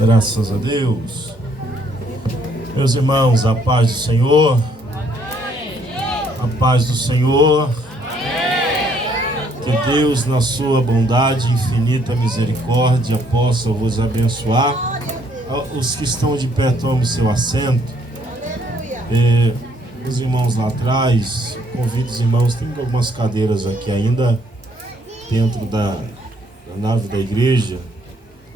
Graças a Deus. Meus irmãos, a paz do Senhor. A paz do Senhor. Que Deus, na sua bondade e infinita misericórdia, possa vos abençoar. Os que estão de pé, tomem seu assento. Os irmãos lá atrás, convido os irmãos, tem algumas cadeiras aqui ainda dentro da nave da igreja.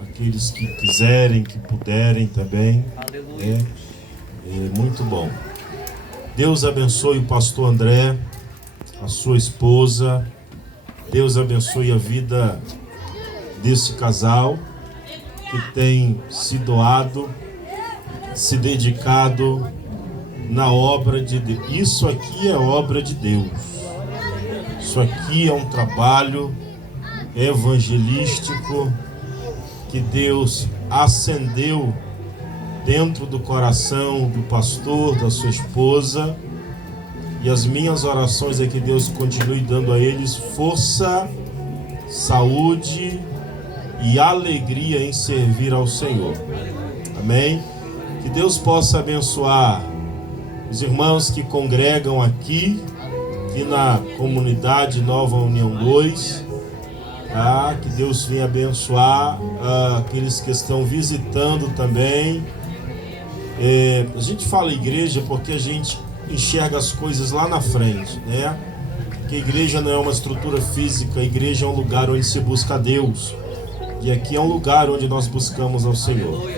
Aqueles que quiserem, que puderem também. Muito bom. Deus abençoe o pastor André, a sua esposa. Deus abençoe a vida desse casal que tem se doado, se dedicado na obra de Deus. Isso aqui é obra de Deus. Isso aqui é um trabalho evangelístico que Deus acendeu dentro do coração do pastor, da sua esposa. E as minhas orações é que Deus continue dando a eles força, saúde e alegria em servir ao Senhor. Amém? Que Deus possa abençoar os irmãos que congregam aqui na comunidade Nova União 2. Que Deus venha abençoar aqueles que estão visitando também. A gente fala igreja porque a gente enxerga as coisas lá na frente, né? Porque a igreja não é uma estrutura física, a igreja é um lugar onde se busca a Deus. E aqui é um lugar onde nós buscamos ao Senhor.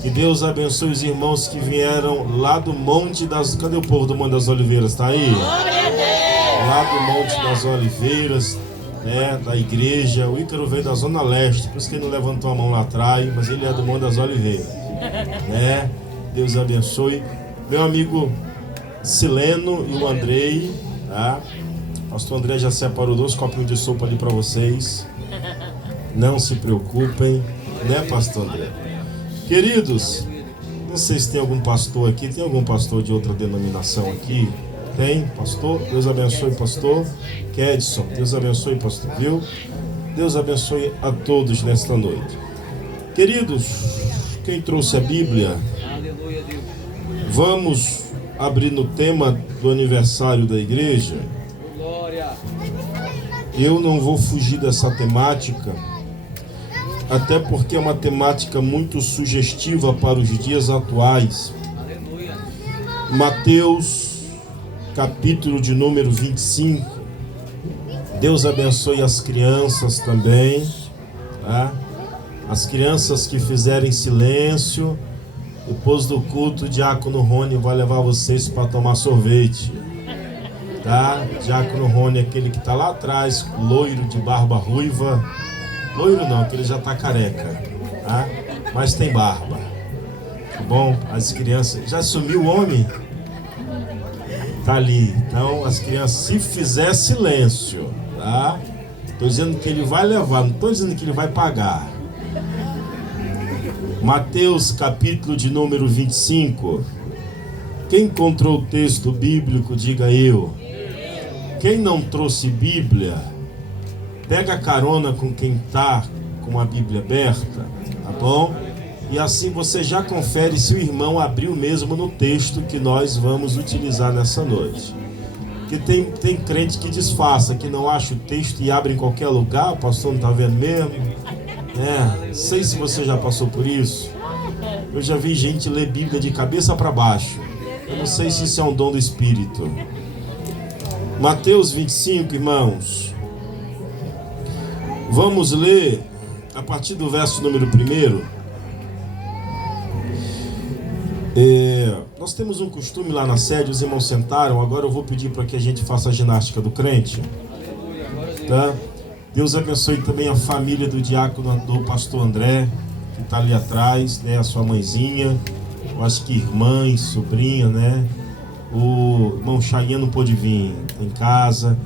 Que Deus abençoe os irmãos que vieram lá do Monte das... Cadê o povo do Monte das Oliveiras? Tá aí? Lá do Monte das Oliveiras, da igreja. O Ícaro veio da Zona Leste, por isso que ele não levantou a mão lá atrás, mas ele é do Monte das Oliveiras, né? Deus abençoe. Meu amigo Sileno e o Andrei, tá? Pastor André já separou 2 copinhos de sopa ali para vocês. Não se preocupem, né, Pastor André? Queridos, não sei se tem algum pastor aqui. Tem algum pastor de outra denominação aqui? Tem, pastor? Deus abençoe, pastor Kedson. Deus abençoe, pastor, viu? Deus abençoe a todos nesta noite. Queridos, quem trouxe a Bíblia, vamos abrir no tema do aniversário da igreja. Eu não vou fugir dessa temática, até porque é uma temática muito sugestiva para os dias atuais. Mateus, capítulo de número 25. Deus abençoe as crianças também, tá? As crianças que fizerem silêncio. Depois do culto, o diácono Rony vai levar vocês para tomar sorvete, tá? Diácono Rony é aquele que está lá atrás, loiro de barba ruiva. Loiro não, que ele já está careca, tá? Mas tem barba. Tá bom? As crianças... Já sumiu o homem? Tá ali. Então, as crianças, se fizer silêncio, tá? Estou dizendo que ele vai levar, não estou dizendo que ele vai pagar. Mateus, capítulo de número 25. Quem encontrou o texto bíblico, diga eu. Quem não trouxe Bíblia, pega carona com quem está com a Bíblia aberta, tá bom? E assim você já confere se o irmão abriu mesmo no texto que nós vamos utilizar nessa noite. Porque tem crente que disfarça, que não acha o texto e abre em qualquer lugar. O pastor não está vendo mesmo? Não sei se você já passou por isso. Eu já vi gente ler Bíblia de cabeça para baixo. Eu não sei se isso é um dom do Espírito. Mateus 25, irmãos. Vamos ler a partir do verso número 1. Nós temos um costume lá na sede, os irmãos sentaram. Agora eu vou pedir para que a gente faça a ginástica do crente, tá? Deus abençoe também a família do diácono, do pastor André, que está ali atrás, né? A sua mãezinha, eu acho que irmã e sobrinha, né? O irmão Chainha não pôde vir, tá em casa.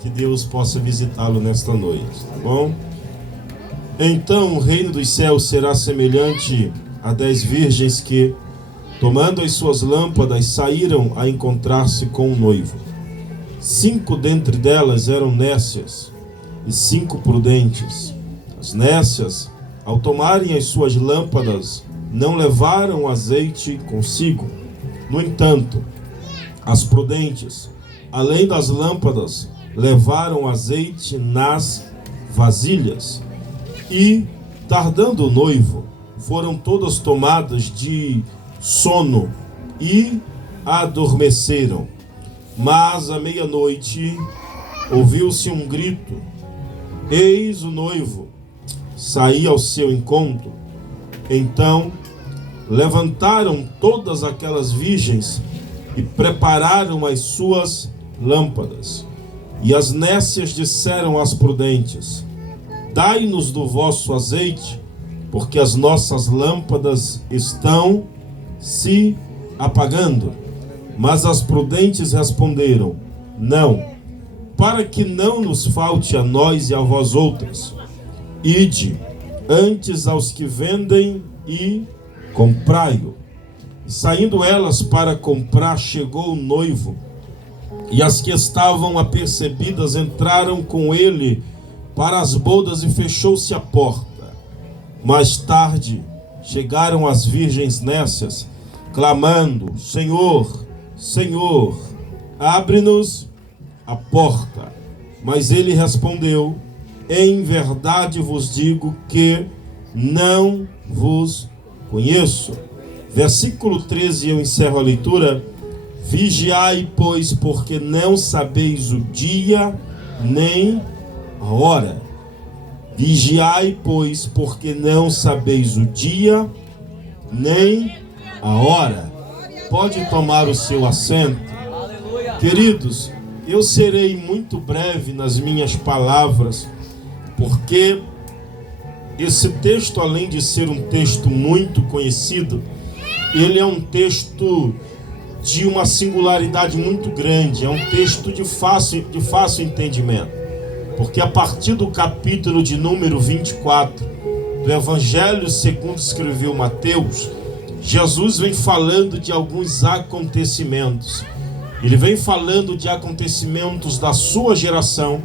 Que Deus possa visitá-lo nesta noite, tá bom? Então o reino dos céus será semelhante a 10 virgens que, tomando as suas lâmpadas, saíram a encontrar-se com o noivo. 5 dentre delas eram nécias e 5 prudentes. As nécias, ao tomarem as suas lâmpadas, não levaram azeite consigo. No entanto, as prudentes, além das lâmpadas, levaram azeite nas vasilhas. E, tardando o noivo, foram todas tomadas de sono e adormeceram. Mas à meia-noite ouviu-se um grito: eis o noivo, saía ao seu encontro. Então levantaram todas aquelas virgens e prepararam as suas lâmpadas. E as nécias disseram às prudentes: dai-nos do vosso azeite, porque as nossas lâmpadas estão se apagando. Mas as prudentes responderam: não, para que não nos falte a nós e a vós outras. Ide antes aos que vendem e comprai-o. Saindo elas para comprar, chegou o noivo, e as que estavam apercebidas entraram com ele para as bodas e fechou-se a porta. Mais tarde chegaram as virgens nécias, clamando: Senhor, Senhor, abre-nos a porta. Mas ele respondeu: em verdade vos digo que não vos conheço. Versículo 13, eu encerro a leitura. Vigiai, pois, porque não sabeis o dia nem a hora. Vigiai, pois, porque não sabeis o dia nem a hora. Pode tomar o seu assento. Queridos, eu serei muito breve nas minhas palavras, porque esse texto, além de ser um texto muito conhecido, ele é um texto de uma singularidade muito grande, é um texto de fácil entendimento, porque a partir do capítulo de número 24 do Evangelho segundo escreveu Mateus, Jesus vem falando de alguns acontecimentos. Ele vem falando de acontecimentos da sua geração,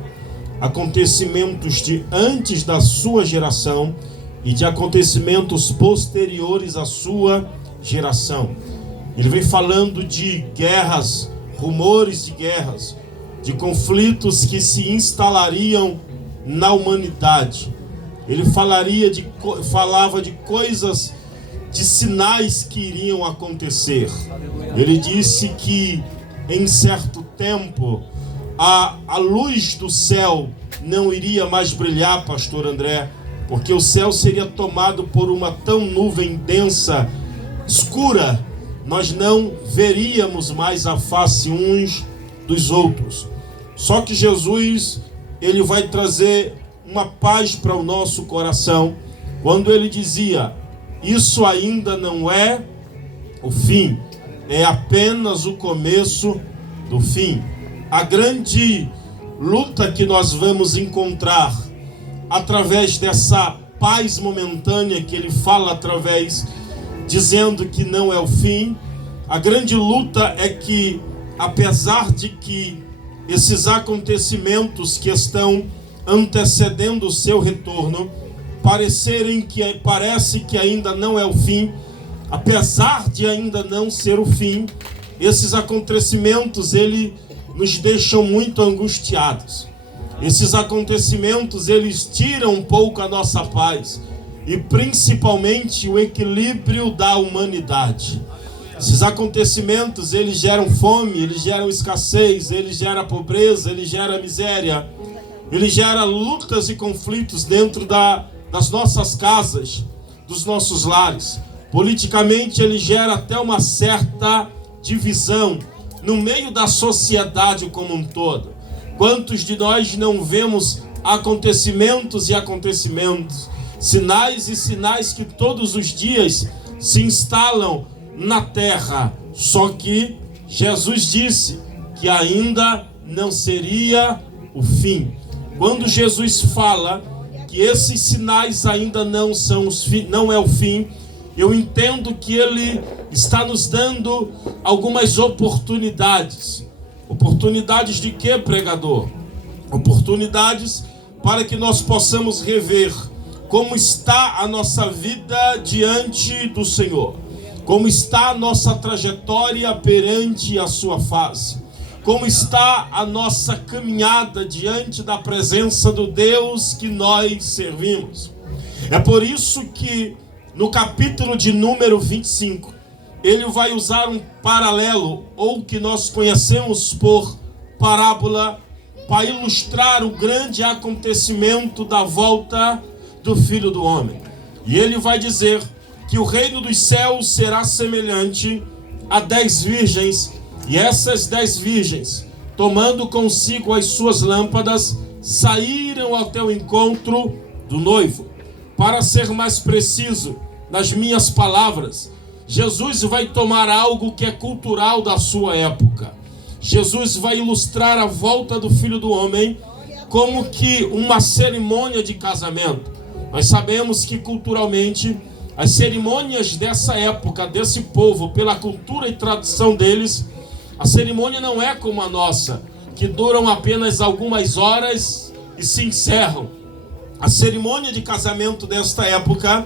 acontecimentos de antes da sua geração e de acontecimentos posteriores à sua geração. Ele vem falando de guerras, rumores de guerras, de conflitos que se instalariam na humanidade. Ele falava de coisas, de sinais que iriam acontecer. Ele disse que em certo tempo a luz do céu não iria mais brilhar, pastor André, porque o céu seria tomado por uma tão nuvem densa, escura, nós não veríamos mais a face uns dos outros. Só que Jesus, ele vai trazer uma paz para o nosso coração, quando ele dizia: isso ainda não é o fim, é apenas o começo do fim. A grande luta que nós vamos encontrar através dessa paz momentânea que ele fala através, dizendo que não é o fim, a grande luta é que, apesar de que esses acontecimentos que estão antecedendo o seu retorno parece que ainda não é o fim, apesar de ainda não ser o fim, esses acontecimentos ele nos deixam muito angustiados. Esses acontecimentos eles tiram um pouco a nossa paz e principalmente o equilíbrio da humanidade. Esses acontecimentos eles geram fome, eles geram escassez, eles geram pobreza, eles geram miséria, eles geram lutas e conflitos dentro das nossas casas, dos nossos lares. Politicamente ele gera até uma certa divisão no meio da sociedade como um todo. Quantos de nós não vemos acontecimentos e acontecimentos, sinais e sinais que todos os dias se instalam na terra, só que Jesus disse que ainda não seria o fim. Quando Jesus fala que esses sinais ainda não é o fim, eu entendo que ele está nos dando algumas oportunidades. Oportunidades de quê, pregador? Oportunidades para que nós possamos rever como está a nossa vida diante do Senhor, como está a nossa trajetória perante a sua face, como está a nossa caminhada diante da presença do Deus que nós servimos. É por isso que no capítulo de número 25, ele vai usar um paralelo, ou que nós conhecemos por parábola, para ilustrar o grande acontecimento da volta do Filho do Homem. E ele vai dizer que o reino dos céus será semelhante a 10 virgens, e essas 10 virgens, tomando consigo as suas lâmpadas, saíram até o encontro do noivo. Para ser mais preciso nas minhas palavras, Jesus vai tomar algo que é cultural da sua época. Jesus vai ilustrar a volta do Filho do Homem como que uma cerimônia de casamento. Nós sabemos que culturalmente as cerimônias dessa época, desse povo, pela cultura e tradição deles, a cerimônia não é como a nossa, que duram apenas algumas horas e se encerram. A cerimônia de casamento desta época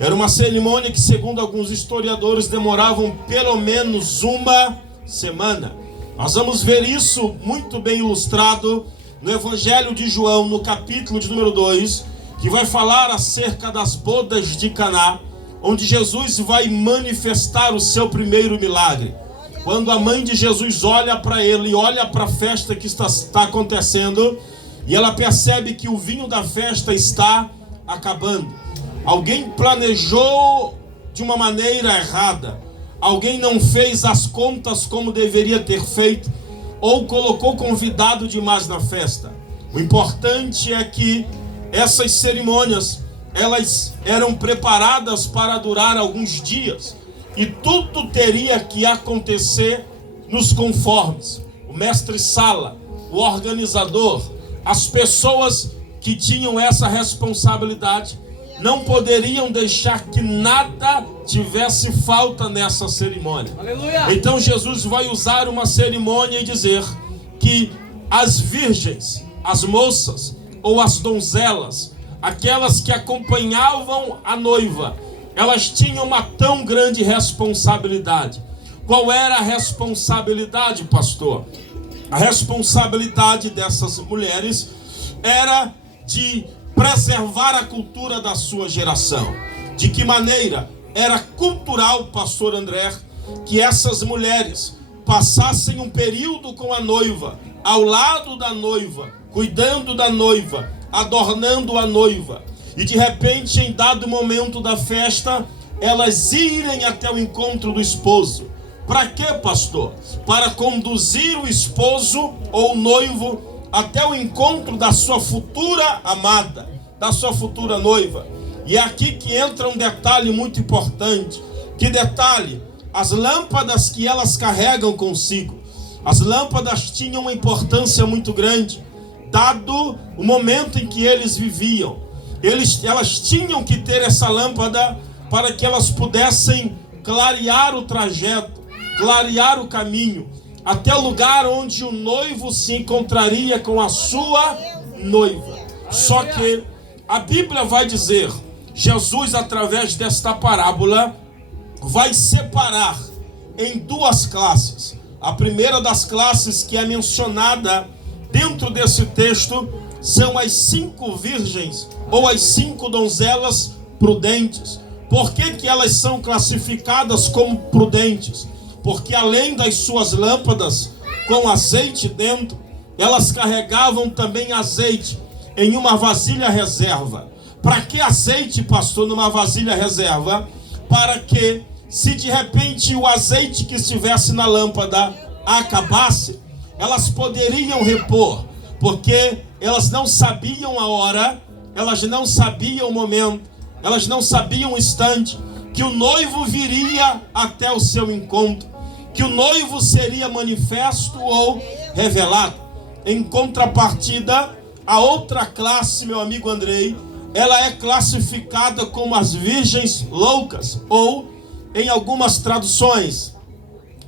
era uma cerimônia que, segundo alguns historiadores, demoravam pelo menos uma semana. Nós vamos ver isso muito bem ilustrado no Evangelho de João, no capítulo de número 2, que vai falar acerca das bodas de Caná, onde Jesus vai manifestar o seu primeiro milagre. Quando a mãe de Jesus olha para ele, olha para a festa que está acontecendo, e ela percebe que o vinho da festa está acabando. Alguém planejou de uma maneira errada. Alguém não fez as contas como deveria ter feito, ou colocou convidado demais na festa. O importante é que essas cerimônias, elas eram preparadas para durar alguns dias, e tudo teria que acontecer nos conformes. O mestre-sala, o organizador, as pessoas que tinham essa responsabilidade não poderiam deixar que nada tivesse falta nessa cerimônia. Aleluia! Então Jesus vai usar uma cerimônia e dizer que as virgens, as moças ou as donzelas, aquelas que acompanhavam a noiva, elas tinham uma tão grande responsabilidade. Qual era a responsabilidade, pastor? A responsabilidade dessas mulheres era de preservar a cultura da sua geração. De que maneira? Era cultural, pastor André, que essas mulheres passassem um período com a noiva, ao lado da noiva, cuidando da noiva, adornando a noiva, e de repente, em dado momento da festa, elas irem até o encontro do esposo. Para quê, pastor? Para conduzir o esposo ou o noivo até o encontro da sua futura amada, da sua futura noiva. E é aqui que entra um detalhe muito importante. Que detalhe? As lâmpadas que elas carregam consigo. As lâmpadas tinham uma importância muito grande, dado o momento em que eles viviam. Elas tinham que ter essa lâmpada para que elas pudessem clarear o trajeto, clarear o caminho, até o lugar onde o noivo se encontraria com a sua noiva. Só que a Bíblia vai dizer, Jesus, através desta parábola, vai separar em duas classes. A primeira das classes que é mencionada dentro desse texto são as 5 virgens ou as 5 donzelas prudentes. Por que elas são classificadas como prudentes? Porque além das suas lâmpadas com azeite dentro, elas carregavam também azeite em uma vasilha reserva. Para que azeite, pastor, numa vasilha reserva? Para que, se de repente o azeite que estivesse na lâmpada acabasse, elas poderiam repor, porque elas não sabiam a hora, elas não sabiam o momento, elas não sabiam o instante que o noivo viria até o seu encontro, que o noivo seria manifesto ou revelado. Em contrapartida, a outra classe, meu amigo Andrei, ela é classificada como as virgens loucas, ou, em algumas traduções,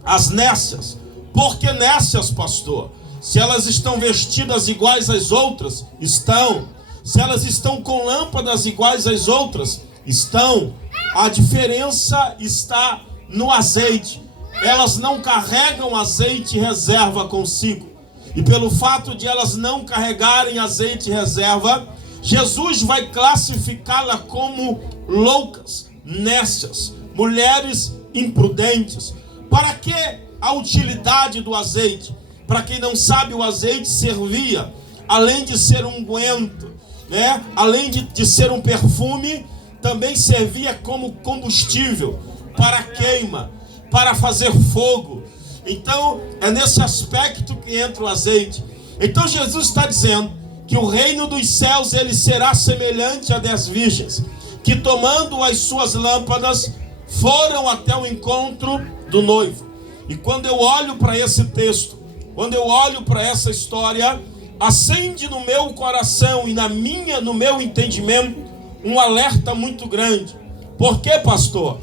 as nécias. Por que nécias, pastor? Se elas estão vestidas iguais às outras, estão. Se elas estão com lâmpadas iguais às outras, estão. A diferença está no azeite. Elas não carregam azeite reserva consigo. E pelo fato de elas não carregarem azeite reserva, Jesus vai classificá-la como loucas, nécias, mulheres imprudentes. Para que a utilidade do azeite? Para quem não sabe, o azeite servia, além de ser um unguento, né? Além de ser um perfume, também servia como combustível para queima, para fazer fogo. Então é nesse aspecto que entra o azeite. Então Jesus está dizendo que o reino dos céus ele será semelhante a 10 virgens, que tomando as suas lâmpadas foram até o encontro do noivo. E quando eu olho para esse texto, quando eu olho para essa história, acende no meu coração e no meu entendimento um alerta muito grande. Por quê, pastor?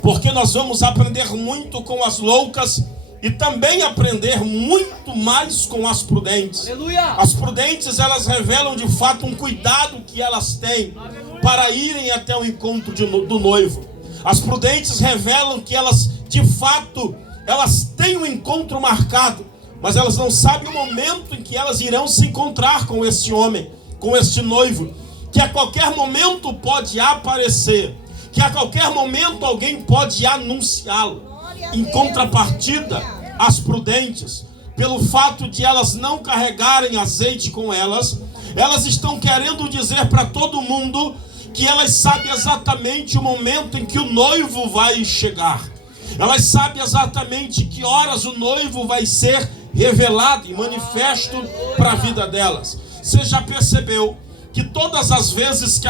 Porque nós vamos aprender muito com as loucas e também aprender muito mais com as prudentes. Aleluia! As prudentes, elas revelam de fato um cuidado que elas têm para irem até o encontro do noivo. As prudentes revelam que elas, de fato, elas têm um encontro marcado, mas elas não sabem o momento em que elas irão se encontrar com esse homem, com este noivo, que a qualquer momento pode aparecer, que a qualquer momento alguém pode anunciá-lo. Em contrapartida, as prudentes, pelo fato de elas não carregarem azeite com elas, elas estão querendo dizer para todo mundo que elas sabem exatamente o momento em que o noivo vai chegar. Elas sabem exatamente que horas o noivo vai ser revelado e manifesto para a vida delas. Você já percebeu que todas as vezes que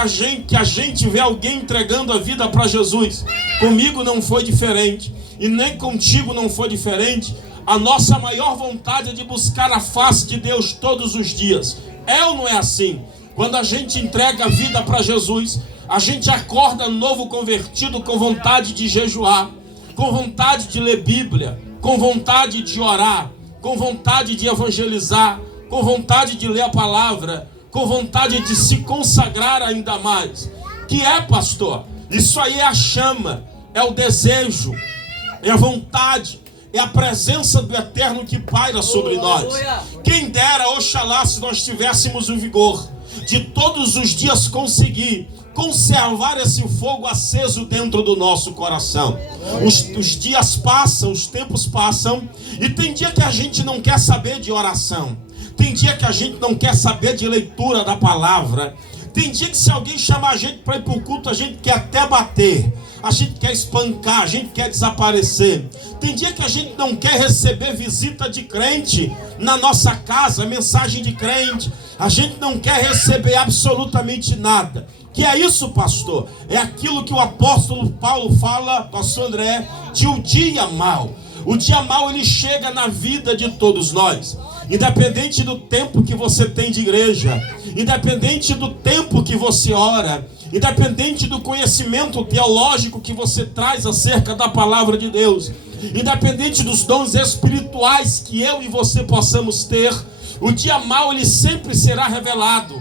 a gente vê alguém entregando a vida para Jesus, comigo não foi diferente, e nem contigo não foi diferente, a nossa maior vontade é de buscar a face de Deus todos os dias. É ou não é assim? Quando a gente entrega a vida para Jesus, a gente acorda novo convertido com vontade de jejuar, com vontade de ler Bíblia, com vontade de orar, com vontade de evangelizar, com vontade de ler a palavra, com vontade de se consagrar ainda mais. Que é, pastor? Isso aí é a chama, é o desejo, é a vontade, é a presença do Eterno que paira sobre nós. Quem dera, oxalá, se nós tivéssemos o vigor de todos os dias conseguir conservar esse fogo aceso dentro do nosso coração. Os dias passam, os tempos passam, e tem dia que a gente não quer saber de oração. Tem dia que a gente não quer saber de leitura da palavra. Tem dia que se alguém chamar a gente para ir para o culto, a gente quer até bater. A gente quer espancar, a gente quer desaparecer. Tem dia que a gente não quer receber visita de crente na nossa casa, mensagem de crente. A gente não quer receber absolutamente nada. Que é isso, pastor? É aquilo que o apóstolo Paulo fala, pastor André, de um dia mau. O dia mau, ele chega na vida de todos nós. Independente do tempo que você tem de igreja, independente do tempo que você ora, independente do conhecimento teológico que você traz acerca da palavra de Deus, independente dos dons espirituais que eu e você possamos ter, o dia mau ele sempre será revelado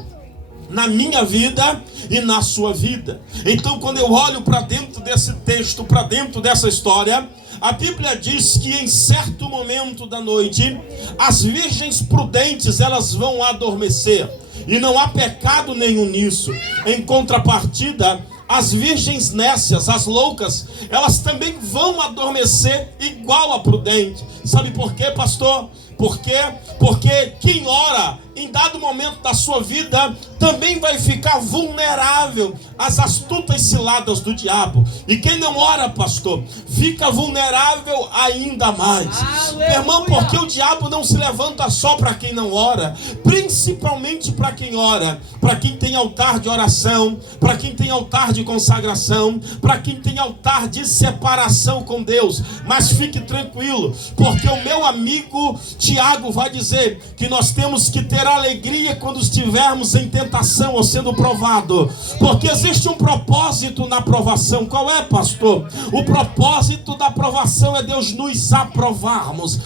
na minha vida e na sua vida. Então, quando eu olho para dentro desse texto, para dentro dessa história, a Bíblia diz que em certo momento da noite, as virgens prudentes elas vão adormecer. E não há pecado nenhum nisso. Em contrapartida, as virgens nécias, as loucas, elas também vão adormecer igual a prudente. Sabe por quê, pastor? Por quê? Porque quem ora em dado momento da sua vida também vai ficar vulnerável às astutas ciladas do diabo. E quem não ora, pastor, fica vulnerável ainda mais. Aleluia. Irmão, porque o diabo não se levanta só para quem não ora, principalmente para quem ora, para quem tem altar de oração, para quem tem altar de consagração, para quem tem altar de separação com Deus. Mas fique tranquilo, porque o meu amigo Tiago vai dizer que nós temos que ter alegria quando estivermos em tentação ou sendo provado, porque existe um propósito na provação. Qual é, pastor? O propósito da provação é Deus nos aprovarmos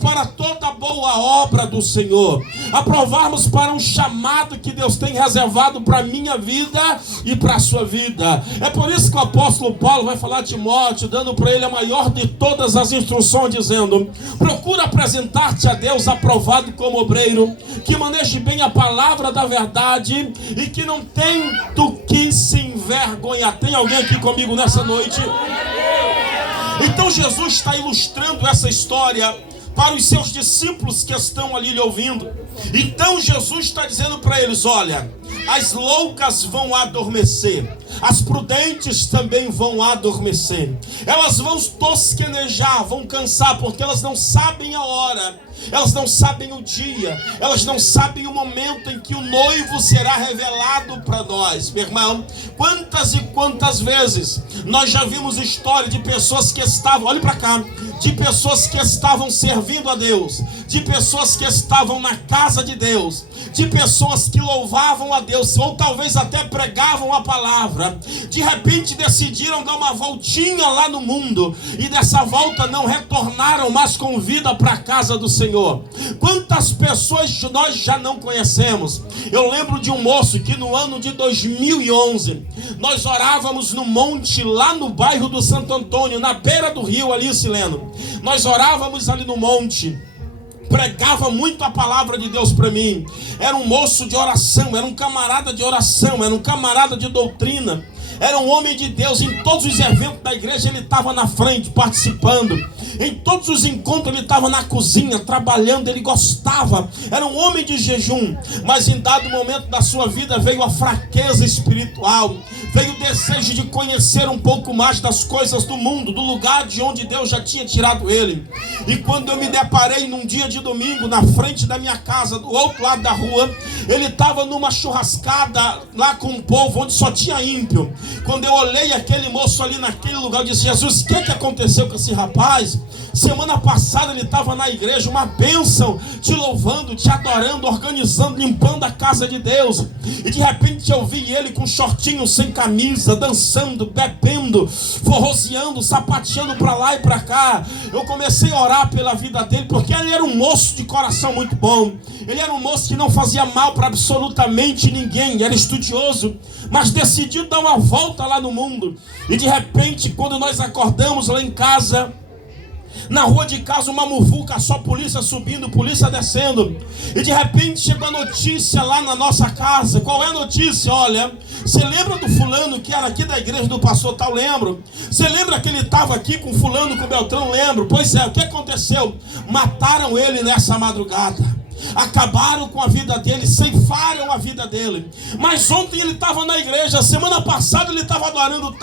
para toda boa obra do Senhor, aprovarmos para um chamado que Deus tem reservado para a minha vida e para a sua vida. É por isso que o apóstolo Paulo vai falar a Timóteo, dando para ele a maior de todas as instruções, dizendo: procura apresentar-te a Deus aprovado como obreiro, que maneje bem a palavra da verdade e que não tem do que se envergonhar. Tem alguém aqui comigo nessa noite? Então Jesus está ilustrando essa história para os seus discípulos que estão ali lhe ouvindo. Então Jesus está dizendo para eles: olha, as loucas vão adormecer, as prudentes também vão adormecer, elas vão tosquenejar, vão cansar, porque elas não sabem a hora, elas não sabem o dia, elas não sabem o momento em que o noivo será revelado para nós. Meu irmão, quantas e quantas vezes nós já vimos história de pessoas que estavam, olhe para cá, de pessoas que estavam servindo a Deus, de pessoas que estavam na casa de Deus, de pessoas que louvavam a Deus, ou talvez até pregavam a palavra, de repente decidiram dar uma voltinha lá no mundo, e dessa volta não retornaram mais com vida para a casa do Senhor. Quantas pessoas nós já não conhecemos? Eu lembro de um moço que no ano de 2011, nós orávamos no monte, lá no bairro do Santo Antônio, na beira do rio ali, Sileno. Nós orávamos ali no monte, pregava muito a palavra de Deus para mim. Era um moço de oração, era um camarada de oração, era um camarada de doutrina, era um homem de Deus. Em todos os eventos da igreja ele estava na frente, participando. Em todos os encontros ele estava na cozinha, trabalhando, ele gostava. Era um homem de jejum. Mas em dado momento da sua vida veio a fraqueza espiritual, veio o desejo de conhecer um pouco mais das coisas do mundo, do lugar de onde Deus já tinha tirado ele. E quando eu me deparei num dia de domingo, na frente da minha casa, do outro lado da rua, ele estava numa churrascada lá com um povo onde só tinha ímpio. Quando eu olhei aquele moço ali naquele lugar, eu disse: Jesus, o que aconteceu com esse rapaz? Semana passada ele estava na igreja, uma bênção, te louvando, te adorando, organizando, limpando a casa de Deus. E de repente eu vi ele com shortinho, sem camisa, dançando, bebendo, forroseando, sapateando para lá e para cá. Eu comecei a orar pela vida dele, porque ele era um moço de coração muito bom. Ele era um moço que não fazia mal para absolutamente ninguém, era estudioso, mas decidiu dar uma volta lá no mundo. E de repente, quando nós acordamos lá em casa, na rua de casa, uma muvuca, só polícia subindo, polícia descendo. E de repente chegou a notícia lá na nossa casa. Qual é a notícia? Olha, você lembra do fulano que era aqui da igreja do pastor tal? Lembro. Você lembra que ele estava aqui com fulano, com Beltrão? Lembro. Pois é, o que aconteceu? Mataram ele nessa madrugada. Acabaram com a vida dele, ceifaram a vida dele. Mas ontem ele estava na igreja, semana passada ele estava adorando,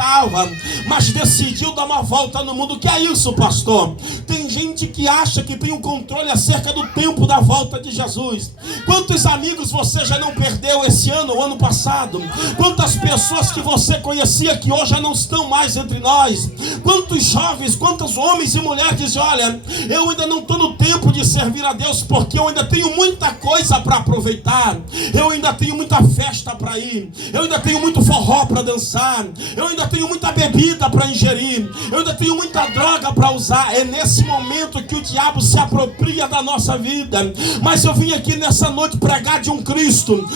mas decidiu dar uma volta no mundo. O que é isso, pastor? Tem gente que acha que tem um controle acerca do tempo da volta de Jesus. Quantos amigos você já não perdeu esse ano ou ano passado? Quantas pessoas que você conhecia que hoje já não estão mais entre nós? Quantos jovens, quantos homens e mulheres dizem: olha, eu ainda não estou no tempo de servir a Deus, porque eu ainda tenho muita coisa para aproveitar, eu ainda tenho muita festa para ir, eu ainda tenho muito forró para dançar, eu ainda tenho muita bebida para ingerir, eu ainda tenho muita droga para usar. É nesse momento que o diabo se apropria da nossa vida. Mas eu vim aqui nessa noite pregar de um Cristo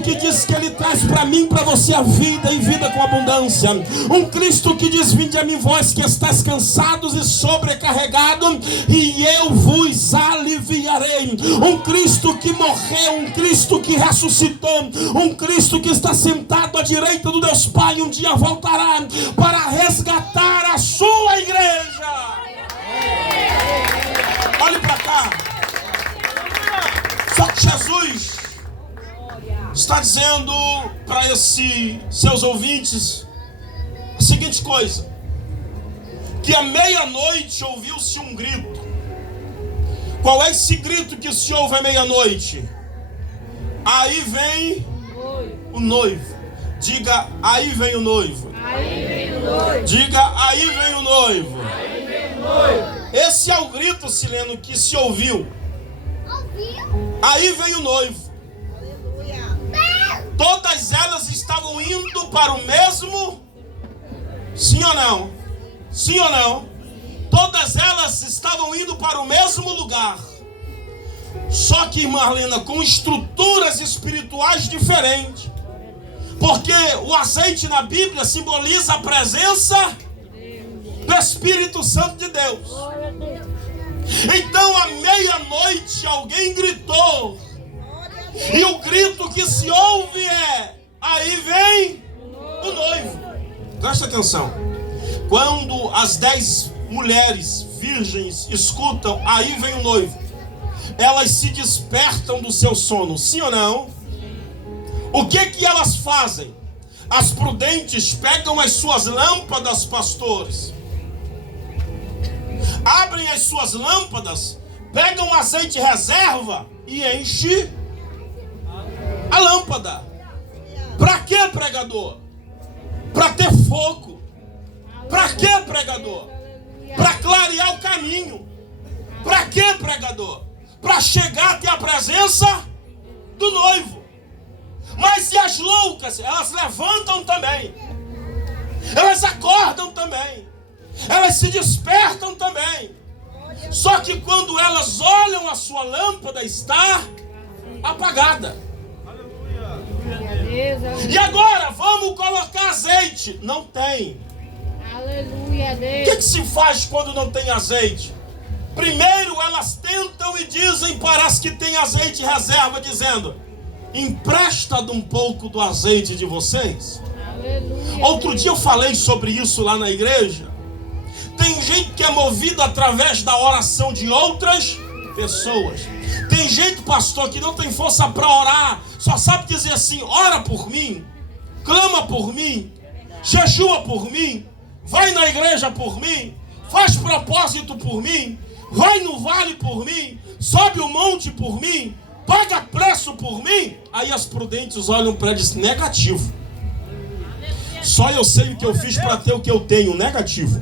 que diz que ele traz para mim, para você, a vida e vida com abundância. Um Cristo que diz: vinde a mim vós que estáis cansados e sobrecarregados, e eu vos aliviarei. Um Cristo que morreu, um Cristo que ressuscitou, um Cristo que está sentado à direita do Deus Pai, um dia voltará para resgatar a sua igreja. Olhe para cá. Só que Jesus está dizendo para esses seus ouvintes a seguinte coisa: que à meia-noite ouviu-se um grito. Qual é esse grito que se ouve à meia-noite? Aí vem o noivo. Diga: aí vem o noivo. Aí vem o noivo. Diga: aí vem o noivo. Aí vem o noivo. Esse é o grito, Sileno, que se ouviu. Aí veio o noivo. Todas elas estavam indo para o mesmo. Sim ou não? Sim ou não? Todas elas estavam indo para o mesmo lugar. Só que, irmã Arlena, com estruturas espirituais diferentes. Porque o azeite na Bíblia simboliza a presença do Espírito Santo de Deus. Então, à meia-noite, alguém gritou. E o grito que se ouve é: aí vem o noivo. Presta atenção. Quando as 10 mulheres virgens escutam, aí vem o noivo, elas se despertam do seu sono, sim ou não? O que elas fazem? As prudentes pegam as suas lâmpadas, pastores, abrem as suas lâmpadas, pegam azeite reserva e enchem a lâmpada. Para quê, pregador? Para ter fogo. Para quê, pregador? Para clarear o caminho. Para quê, pregador? Para chegar até a presença do noivo. Mas e as loucas? Elas levantam também. Elas acordam também. Elas se despertam também. Só que quando elas olham, a sua lâmpada está apagada. E agora, vamos colocar azeite. Não tem. Aleluia, Deus. O que se faz quando não tem azeite? Primeiro elas tentam e dizem para as que têm azeite reserva, dizendo: empresta um pouco do azeite de vocês. Aleluia. Outro dia eu falei sobre isso lá na igreja. Tem gente que é movida através da oração de outras pessoas. Tem gente, pastor, que não tem força para orar, só sabe dizer assim: ora por mim, clama por mim, jejua por mim, vai na igreja por mim, faz propósito por mim, vai no vale por mim, sobe o monte por mim, paga preço por mim. Aí as prudentes olham para ele e dizem: negativo. Só eu sei o que eu fiz para ter o que eu tenho. Negativo.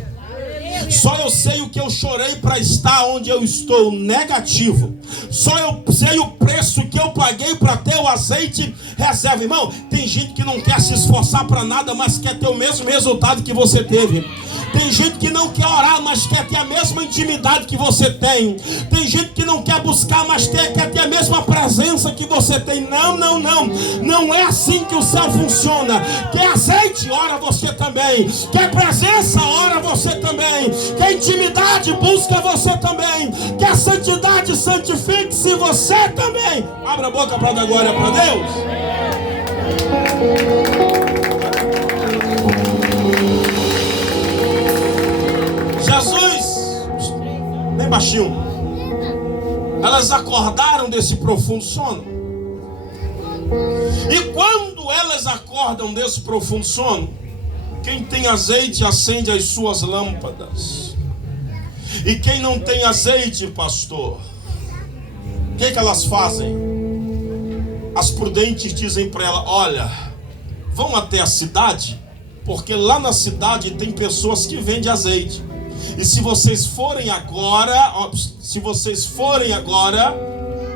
Só eu sei o que eu chorei para estar onde eu estou. Negativo. Só eu sei o preço que eu paguei para ter o azeite reserva. Irmão, tem gente que não quer se esforçar para nada, mas quer ter o mesmo resultado que você teve. Tem gente que não quer orar, mas quer ter a mesma intimidade que você tem. Tem gente que não quer buscar, mas quer ter a mesma presença que você tem. Não, não, não. Não é assim que o céu funciona. Quer azeite? Ora você também. Quer presença? Ora você também. Quer intimidade? Busca você também. Quer santidade? Santifique-se você também. Abra a boca para dar glória para Deus. Jesus, bem baixinho, elas acordaram desse profundo sono. E quando elas acordam desse profundo sono, quem tem azeite acende as suas lâmpadas. E quem não tem azeite, pastor, o que elas fazem? As prudentes dizem para ela: olha, vão até a cidade, porque lá na cidade tem pessoas que vendem azeite. E se vocês forem agora,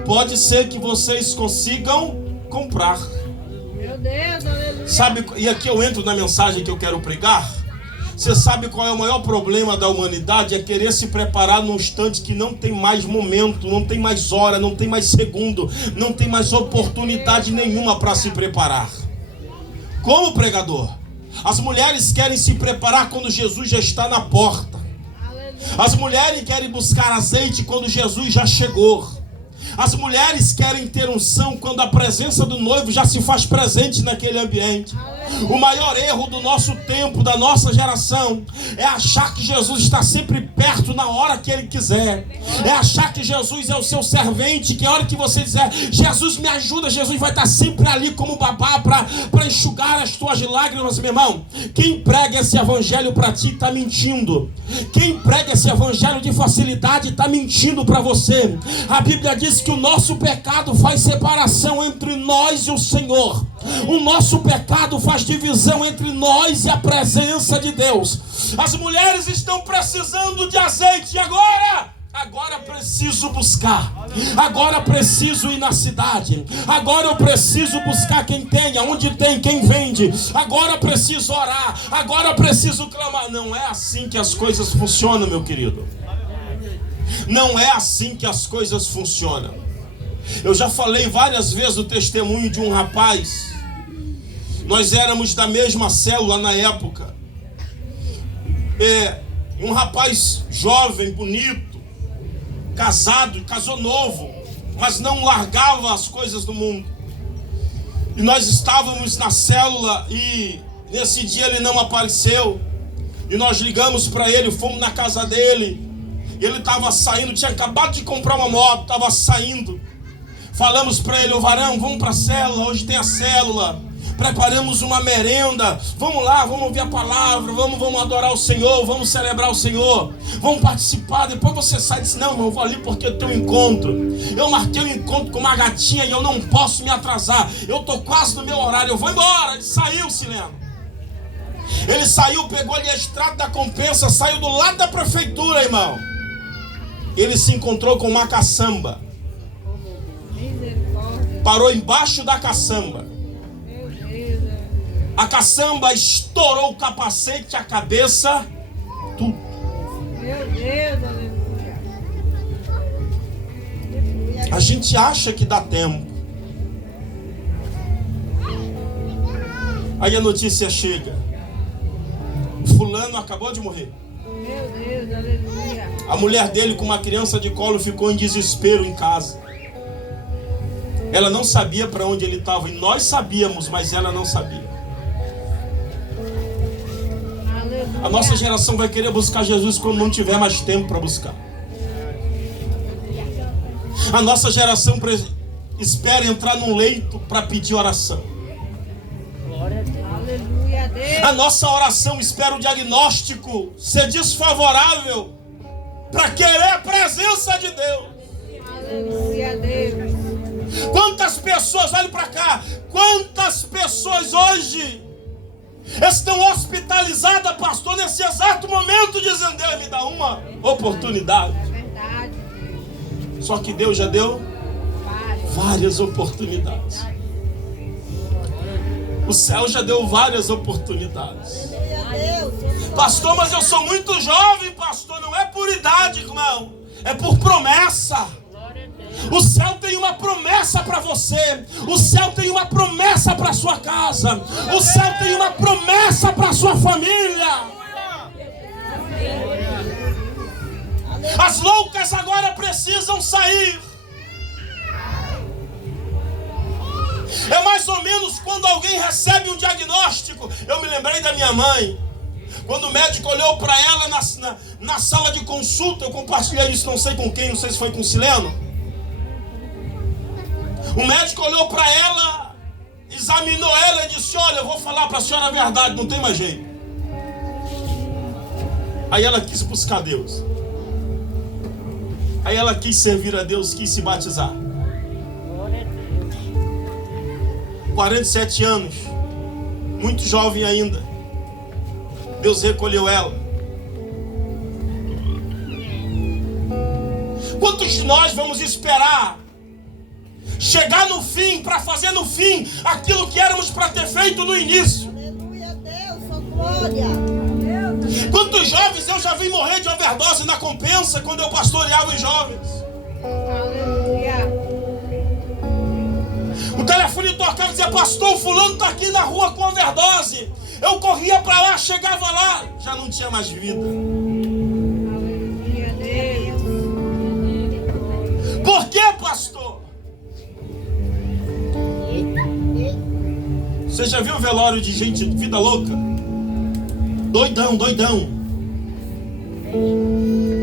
pode ser que vocês consigam comprar. Meu Deus, aleluia. Sabe, e aqui eu entro na mensagem que eu quero pregar. Você sabe qual é o maior problema da humanidade? É querer se preparar num instante que não tem mais momento, não tem mais hora, não tem mais segundo, não tem mais oportunidade nenhuma para se preparar. Como, pregador? As mulheres querem se preparar quando Jesus já está na porta. As mulheres querem buscar azeite quando Jesus já chegou. As mulheres querem ter unção quando a presença do noivo já se faz presente naquele ambiente. O maior erro do nosso tempo, da nossa geração, é achar que Jesus está sempre perto na hora que Ele quiser. É achar que Jesus é o seu servente, que a hora que você dizer: Jesus me ajuda, Jesus vai estar sempre ali como babá para para enxugar as tuas lágrimas, meu irmão. Quem prega esse evangelho para ti está mentindo. Quem prega esse evangelho de facilidade está mentindo para você. A Bíblia diz que o nosso pecado faz separação entre nós e o Senhor. O nosso pecado faz divisão entre nós e a presença de Deus. As mulheres estão precisando de azeite e agora preciso buscar. Agora preciso ir na cidade. Agora eu preciso buscar quem tem, aonde tem, quem vende. Agora preciso orar. Agora preciso clamar. Não é assim que as coisas funcionam, meu querido. Não é assim que as coisas funcionam. Eu já falei várias vezes o testemunho de um rapaz. Nós éramos da mesma célula na época. Um rapaz jovem, bonito, casou novo, mas não largava as coisas do mundo. E nós estávamos na célula e nesse dia ele não apareceu. E nós ligamos para ele, fomos na casa dele. Ele estava saindo, tinha acabado de comprar uma moto, estava saindo. Falamos para ele: ô varão, vamos para a célula, hoje tem a célula. Preparamos uma merenda, vamos lá, vamos ouvir a palavra, vamos adorar o Senhor, vamos celebrar o Senhor, vamos participar. Depois você sai e diz: não, irmão, eu vou ali porque eu tenho um encontro. Eu marquei um encontro com uma gatinha e eu não posso me atrasar. Eu estou quase no meu horário, eu vou embora. Ele saiu, Sileno. Ele saiu, pegou ali a estrada da Compensa, saiu do lado da prefeitura, irmão. Ele se encontrou com uma caçamba. Parou embaixo da caçamba. A caçamba estourou o capacete, a cabeça, tudo. Meu Deus, aleluia. A gente acha que dá tempo. Aí a notícia chega: fulano acabou de morrer. Meu Deus, aleluia. A mulher dele, com uma criança de colo, ficou em desespero em casa. Ela não sabia para onde ele estava. E nós sabíamos, mas ela não sabia. A nossa geração vai querer buscar Jesus quando não tiver mais tempo para buscar. A nossa geração espera entrar num leito para pedir oração. Aleluia, Deus. A nossa oração espera o diagnóstico ser desfavorável para querer a presença de Deus. Aleluia, Deus. Quantas pessoas, olha para cá, quantas pessoas hoje estão hospitalizadas, pastor, nesse exato momento, dizendo: Deus, me dá uma oportunidade. É verdade. Só que Deus já deu várias oportunidades. O céu já deu várias oportunidades. Pastor, mas eu sou muito jovem, pastor. Não é por idade, irmão, é por promessa. O céu tem uma promessa para você. O céu tem uma promessa para sua casa. O céu tem uma promessa para sua família. As loucas agora precisam sair. É mais ou menos quando alguém recebe um diagnóstico. Eu me lembrei da minha mãe. Quando o médico olhou para ela na sala de consulta, eu compartilhei isso, não sei com quem, não sei se foi com o Sileno. O médico olhou para ela, examinou ela e disse: olha, eu vou falar para a senhora a verdade, não tem mais jeito. Aí ela quis buscar Deus. Aí ela quis servir a Deus, quis se batizar. 47 anos, muito jovem ainda. Deus recolheu ela. Quantos de nós vamos esperar chegar no fim para fazer no fim aquilo que éramos para ter feito no início? Aleluia, Deus, sua glória. Quantos jovens eu já vi morrer de overdose na Compensa quando eu pastoreava os jovens? Aleluia. O telefone tocava e dizia: pastor, o fulano está aqui na rua com overdose. Eu corria para lá, chegava lá, já não tinha mais vida. Aleluia, Deus. Por que, pastor? Você já viu o velório de gente de vida louca? Doidão.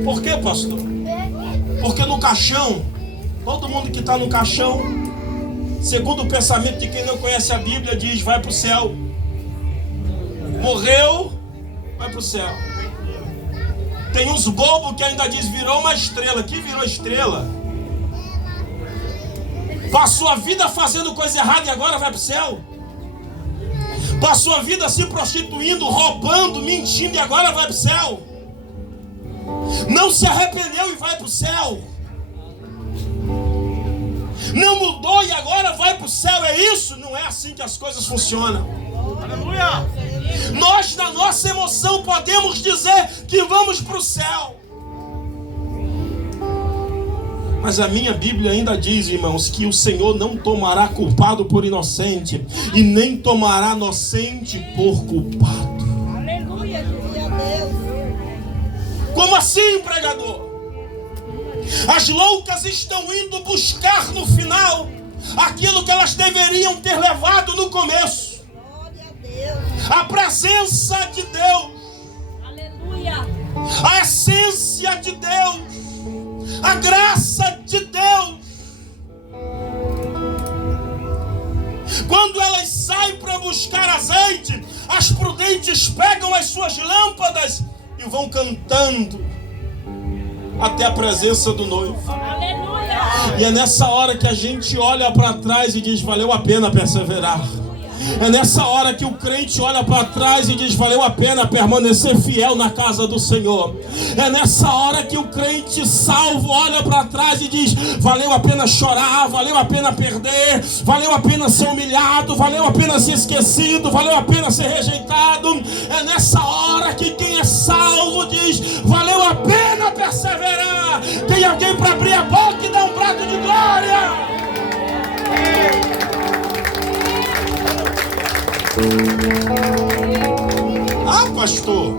Por que, pastor? Porque no caixão, todo mundo que está no caixão segundo o pensamento de quem não conhece a Bíblia, diz: vai para o céu. Morreu, vai para o céu. Tem uns bobos que ainda diz: virou uma estrela. Que virou estrela? Passou a vida fazendo coisa errada e agora vai para o céu. Passou a vida se prostituindo, roubando, mentindo e agora vai para o céu. Não se arrependeu e vai para o céu. Não mudou e agora vai para o céu. É isso? Não é assim que as coisas funcionam. Aleluia! Nós, na nossa emoção, podemos dizer que vamos para o céu. Mas a minha Bíblia ainda diz, irmãos, que o Senhor não tomará culpado por inocente e nem tomará inocente por culpado. Aleluia, Glória a Deus. Como assim, pregador? As loucas estão indo buscar no final aquilo que elas deveriam ter levado no começo. Glória a Deus. A presença de Deus, aleluia, a essência de Deus, a graça de Deus. Quando elas saem para buscar azeite, as prudentes pegam as suas lâmpadas e vão cantando até a presença do noivo. aleluia, E é nessa hora que a gente olha para trás e diz: valeu a pena perseverar. É nessa hora que o crente olha para trás e diz: valeu a pena permanecer fiel na casa do Senhor. É nessa hora que o crente salvo olha para trás e diz: valeu a pena chorar, valeu a pena perder, valeu a pena ser humilhado, valeu a pena ser esquecido, valeu a pena ser rejeitado. É nessa hora que quem é salvo diz: valeu a pena perseverar. Tem alguém para abrir a boca e dar um brado de glória? Ah, pastor,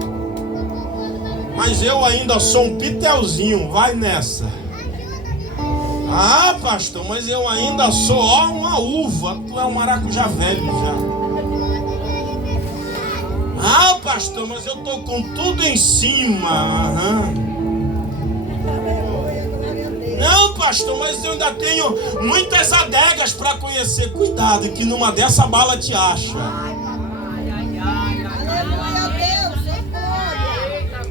mas eu ainda sou um pitelzinho, vai nessa. Ah, pastor, mas eu ainda sou uma uva, tu é um maracujá velho já. Ah, pastor, mas eu tô com tudo em cima. Aleluia, glória a Deus. Não, pastor, mas eu ainda tenho muitas adegas para conhecer. Cuidado, que numa dessa bala te acha. Aleluia a Deus. Glória.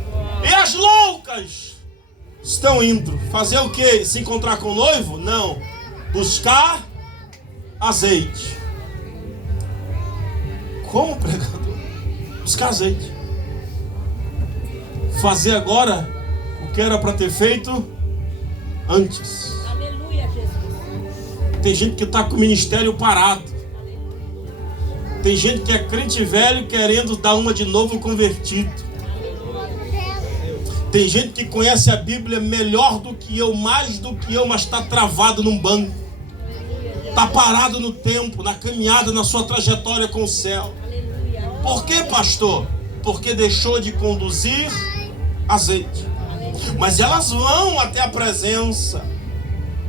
E as loucas estão indo fazer o quê? Se encontrar com o noivo? Não. Buscar azeite. Como, pregador? Buscar azeite. Fazer agora o que era para ter feito antes. aleluia, Jesus, Tem gente que está com o ministério parado. Tem gente que é crente velho querendo dar uma de novo convertido. Tem gente que conhece a Bíblia melhor do que eu, mais do que eu, mas está travado num banco. Está parado no tempo, na caminhada, na sua trajetória com o céu. Por quê, pastor? Porque deixou de conduzir azeite. Mas elas vão até a presença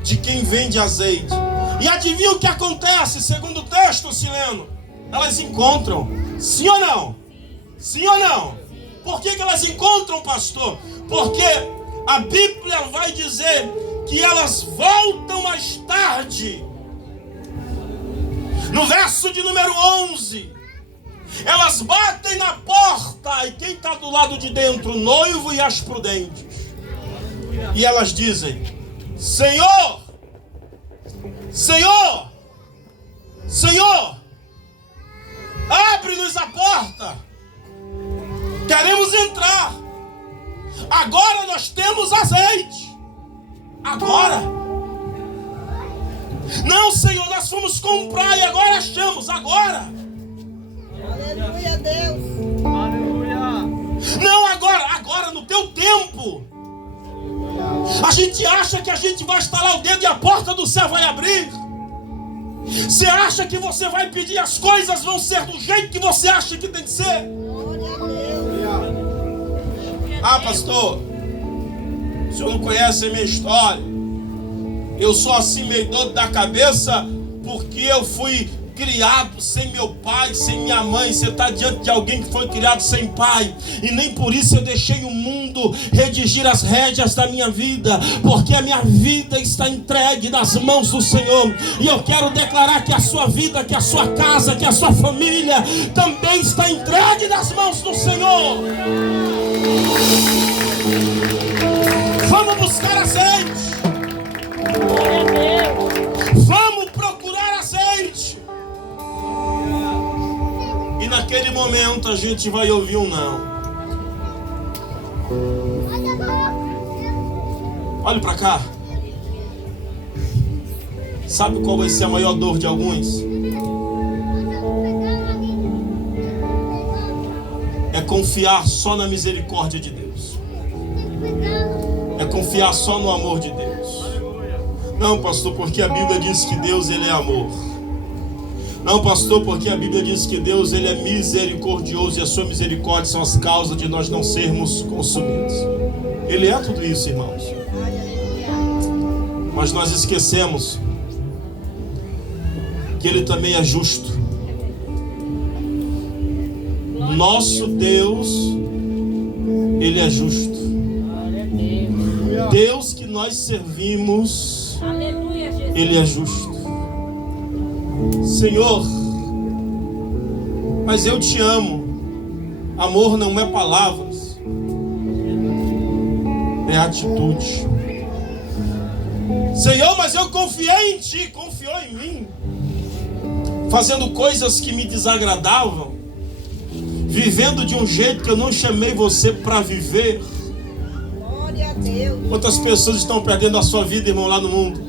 de quem vende azeite. E adivinha o que acontece, segundo o texto, Sileno? Elas encontram. Sim ou não? Sim ou não? Por que elas encontram, pastor? Porque a Bíblia vai dizer que elas voltam mais tarde. No verso de número 11, elas batem na porta. E quem está do lado de dentro? O noivo e as prudentes. E elas dizem: Senhor, Senhor, Senhor, abre-nos a porta. Queremos entrar. Agora nós temos azeite. Agora. Não, Senhor, nós fomos comprar e agora achamos. Agora. Aleluia a Deus. Não, agora no teu tempo. A gente acha que a gente vai estalar o dedo e a porta do céu vai abrir. Você acha que você vai pedir, as coisas vão ser do jeito que você acha que tem que ser? Glória a Deus. Ah, pastor, o senhor não conhece a minha história. Eu sou assim meio doido da cabeça porque eu fui criado sem meu pai, sem minha mãe. Você está diante de alguém que foi criado sem pai. E nem por isso eu deixei o mundo redigir as rédeas da minha vida, porque a minha vida está entregue nas mãos do Senhor. E eu quero declarar que a sua vida, que a sua casa, que a sua família também está entregue nas mãos do Senhor. Vamos buscar azeite. Vamos procurar azeite. E naquele momento a gente vai ouvir um não. Olhe para cá. Sabe qual vai ser a maior dor de alguns? É confiar só na misericórdia de Deus. É confiar só no amor de Deus. Não, pastor, porque a Bíblia diz que Deus, ele é amor. Não, pastor, porque a Bíblia diz que Deus, ele é misericordioso e a sua misericórdia são as causas de nós não sermos consumidos. Ele é tudo isso, irmãos. Mas nós esquecemos que ele também é justo. Nosso Deus, ele é justo. Deus que nós servimos, ele é justo. Senhor, mas eu te amo. Amor não é palavras, é atitude. Senhor, mas eu confiei em ti, confiou em mim, fazendo coisas que me desagradavam, vivendo de um jeito que eu não chamei você para viver. Glória a Deus. Quantas pessoas estão perdendo a sua vida, irmão, lá no mundo?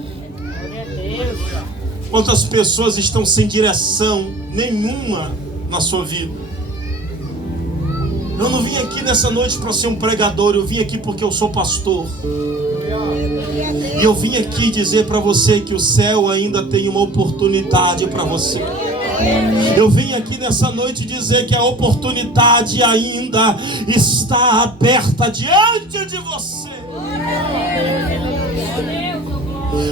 Quantas pessoas estão sem direção nenhuma na sua vida? Eu não vim aqui nessa noite para ser um pregador, eu vim aqui porque eu sou pastor. E eu vim aqui dizer para você que o céu ainda tem uma oportunidade para você. Eu vim aqui nessa noite dizer que a oportunidade ainda está aberta diante de você.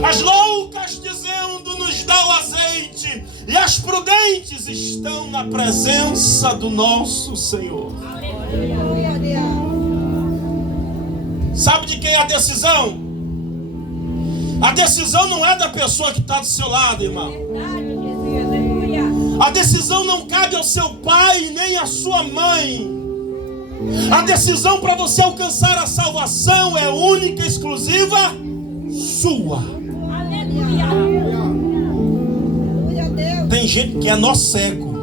As loucas dizendo nos dá o azeite, e as prudentes estão na presença do nosso Senhor. Sabe de quem é a decisão? A decisão não é da pessoa que está do seu lado, irmão. A decisão não cabe ao seu pai nem à sua mãe. A decisão para você alcançar a salvação é única e exclusiva sua. Tem gente que é nó cego.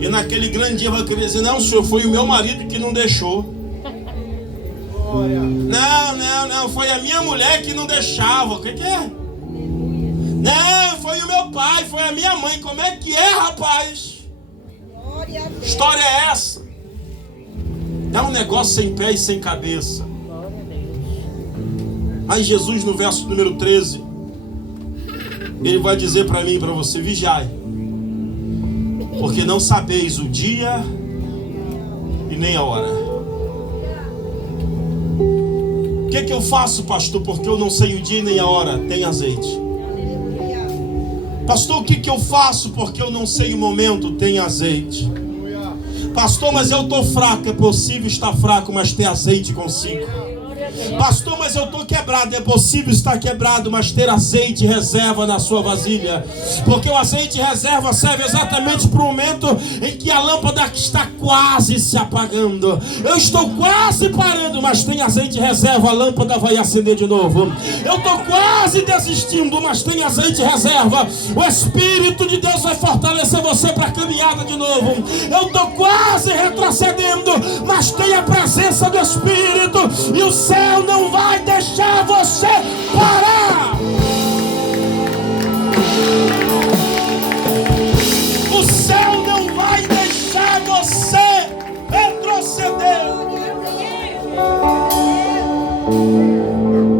E naquele grande dia vai querer dizer: não, senhor, foi o meu marido que não deixou. Não, foi a minha mulher que não deixava. O que é? Não, foi o meu pai, foi a minha mãe. Como é que é, rapaz? Que história é essa? É um negócio sem pé e sem cabeça. Aí Jesus, no verso número 13, ele vai dizer para mim e para você: vigiai, porque não sabeis o dia e nem a hora. O que eu faço, pastor? Porque eu não sei o dia e nem a hora. Tem azeite. Pastor, o que eu faço? Porque eu não sei o momento. Tem azeite. Pastor, mas eu estou fraco. É possível estar fraco, mas ter azeite consigo. Pastor, mas eu estou quebrado. É possível estar quebrado, mas ter azeite reserva na sua vasilha. Porque o azeite reserva serve exatamente para o momento em que a lâmpada está quase se apagando. Eu estou quase parando, mas tem azeite reserva, a lâmpada vai acender de novo. Eu estou quase desistindo, mas tem azeite reserva. O Espírito de Deus vai fortalecer você para a caminhada de novo. Eu estou quase retrocedendo, mas tem a presença do Espírito, e o céu não vai deixar você parar. O céu não vai deixar você retroceder.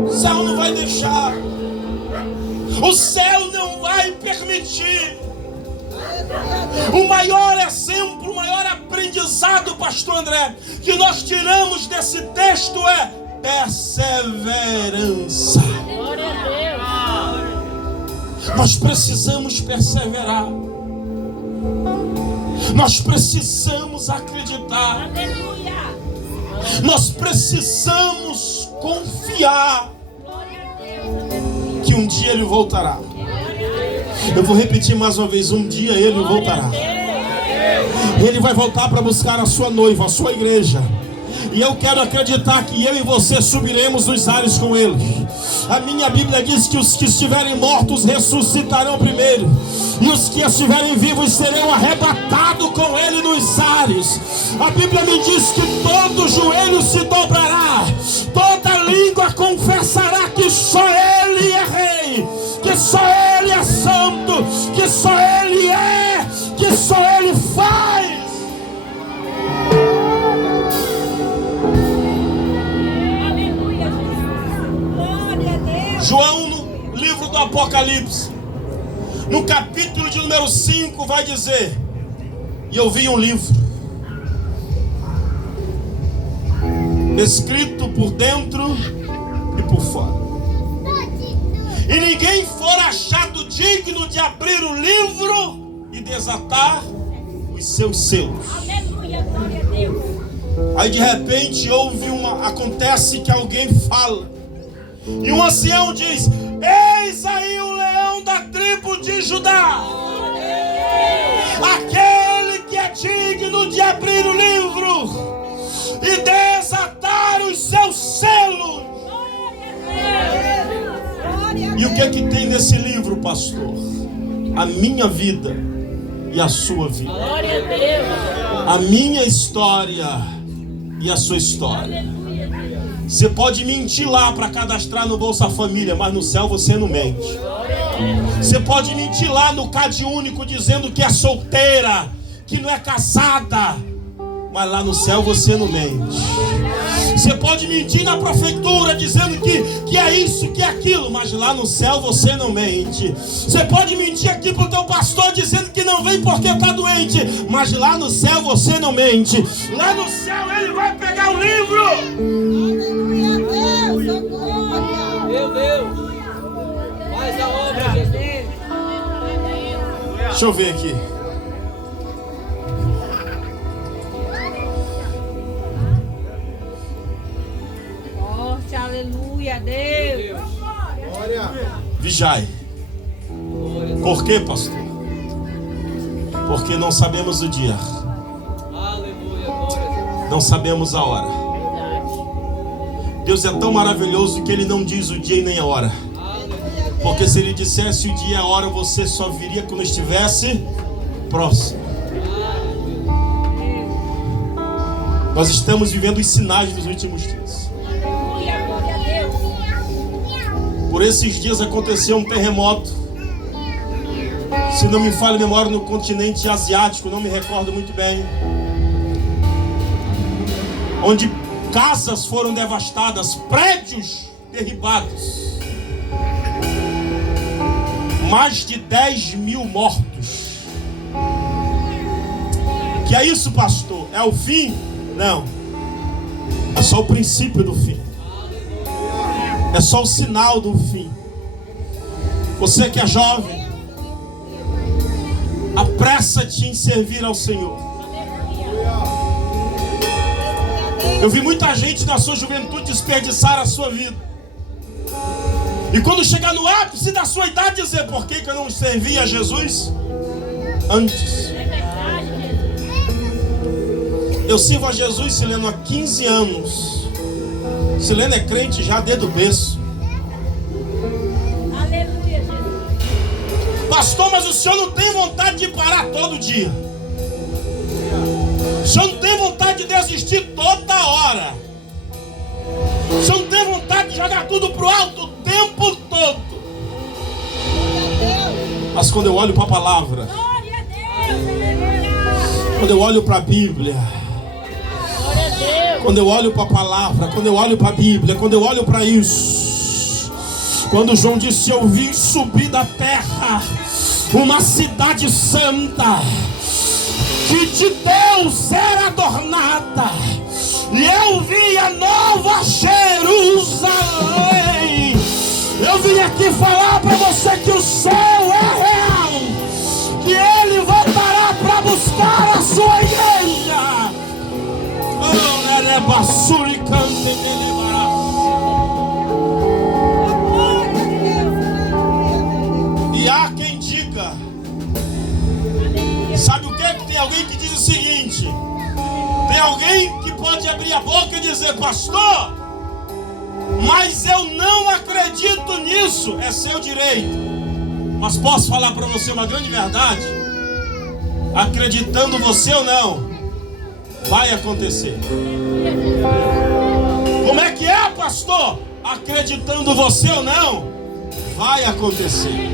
O céu não vai deixar. O céu não vai permitir. O maior exemplo, o maior aprendizado, pastor André, que nós tiramos desse texto é perseverança. Nós precisamos perseverar. Nós precisamos acreditar. Aleluia. Nós precisamos confiar Glória a Deus. Aleluia. que um dia Ele voltará. Eu vou repetir mais uma vez: um dia Ele voltará. Ele vai voltar para buscar a sua noiva, a sua igreja. E eu quero acreditar que eu e você subiremos nos ares com Ele. A minha Bíblia diz que os que estiverem mortos ressuscitarão primeiro, e os que estiverem vivos serão arrebatados com Ele nos ares. A Bíblia me diz que todo joelho se dobrará, toda língua confessará que só Ele é Rei, que só Ele é Santo, que só Ele é, que só Ele faz. Aleluia, Jesus. Glória a Deus. João, no livro do Apocalipse, no capítulo de número 5, vai dizer: e eu vi um livro escrito por dentro e por fora, e ninguém for achado digno de abrir o livro e desatar os seus selos. Aleluia, glória a Deus. Aí de repente acontece que alguém fala, e um ancião diz: eis aí o leão da tribo de Judá, aquele que é digno de abrir o livro e desatar os seus selos. Glória a E o que é que tem nesse livro, pastor? A minha vida e a sua vida, Glória a Deus. a minha história e a sua história. Aleluia, Deus. Você pode mentir lá para cadastrar no Bolsa Família, mas no céu você não mente. Você pode mentir lá no Cade Único dizendo que é solteira, que não é casada, mas lá no céu você não mente. Você pode mentir na prefeitura dizendo que é isso, que é aquilo, mas lá no céu você não mente. Você pode mentir aqui pro teu pastor dizendo que não vem porque está doente, mas lá no céu você não mente. Lá no céu ele vai pegar o livro. Aleluia a Deus. Oh, glória. Meu Deus, faz a obra, Jesus. Deixa eu ver aqui. Forte, aleluia a Deus. Vigiai. Por quê, pastor? Porque não sabemos o dia, Aleluia, glória a Deus. não sabemos a hora. Deus é tão maravilhoso que Ele não diz o dia e nem a hora. Porque se Ele dissesse o dia e a hora, você só viria quando estivesse próximo. Nós estamos vivendo os sinais dos últimos dias. Aleluia, glória a Deus. Por esses dias aconteceu um terremoto, se não me falha a memória, no continente asiático, não me recordo muito bem, onde casas foram devastadas, prédios derribados, mais de 10 mil mortos. Que é isso, pastor? É o fim? Não, é só o princípio do fim. É só o sinal do fim. Você que é jovem, apressa-te em servir ao Senhor. Eu vi muita gente na sua juventude desperdiçar a sua vida, e quando chegar no ápice da sua idade dizer: por que eu não servi a Jesus antes? É verdade, Jesus. Eu sirvo a Jesus, Sileno, há 15 anos. Sileno é crente já desde o berço. Aleluia, Jesus. Pastor, mas o senhor não tem vontade de parar todo dia? O senhor não tem vontade de desistir toda hora? O senhor não tem vontade de jogar tudo pro alto o tempo todo? Mas quando eu olho para a palavra, Glória a Deus. Aleluia. quando eu olho para a Bíblia, Glória a Deus. quando eu olho para a palavra, quando eu olho para a Bíblia, quando eu olho para isso, quando João disse: eu vi subir da terra uma cidade santa, que de Deus era adornada, e eu vi a nova Jerusalém. Eu vim aqui falar para você que o céu é real, que Ele voltará para buscar a sua igreja. Oh, Nerebassuri cante Nelebará. E há quem diga, sabe o que? Tem alguém que diz o seguinte: tem alguém que pode abrir a boca e dizer, pastor, mas eu não acredito nisso. É seu direito. Mas posso falar para você uma grande verdade? Acreditando você ou não, vai acontecer. Como é que é, pastor? Acreditando você ou não, vai acontecer.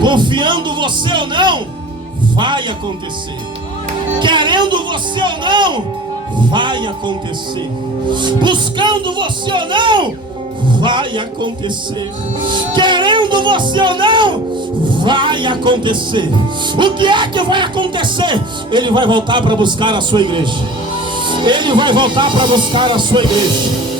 Confiando você ou não, vai acontecer. Querendo você ou não, vai acontecer. Buscando você ou não, vai acontecer. Querendo você ou não, vai acontecer. O que é que vai acontecer? Ele vai voltar para buscar a sua igreja. Ele vai voltar para buscar a sua igreja.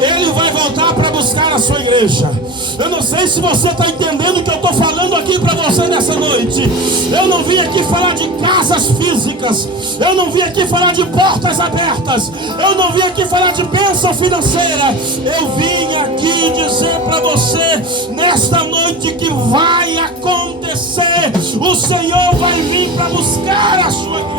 Ele vai voltar para buscar a sua igreja. Eu não sei se você está entendendo o que eu estou falando aqui para você nessa noite. Eu não vim aqui falar de casas físicas. Eu não vim aqui falar de portas abertas. Eu não vim aqui falar de bênção financeira. Eu vim aqui dizer para você nesta noite que vai acontecer. O Senhor vai vir para buscar a sua igreja.